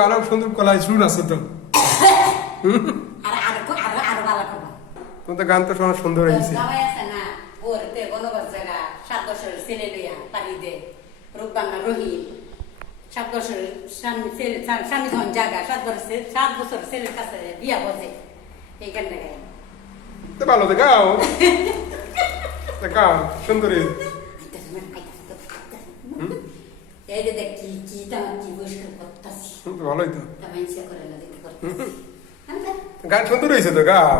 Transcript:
ভালো সুন্দর কলাই শুন আছে তো আর ভালো খবর তোমার তো গান তো শোনা সুন্দর হয়েছে জামাই আছে না ওর তে গণবাস জায়গা 7 বছরের ছেলে লইয়া পারি দে রূপবাংলা রহিম 7 বছরের স্বামী ধন জায়গা 7 বছরের ছেলের কাছে বিয়া বসে এইখান থেকে তো ভালো দেখাও দেখাও সুন্দর এই যে দেখ কি তেমন কি বৈষ্ণব করতেছি ভালোই তো তেমন ইচ্ছা করে না দেখতে করতেছি গান সুন্দর হয়েছে তো গাও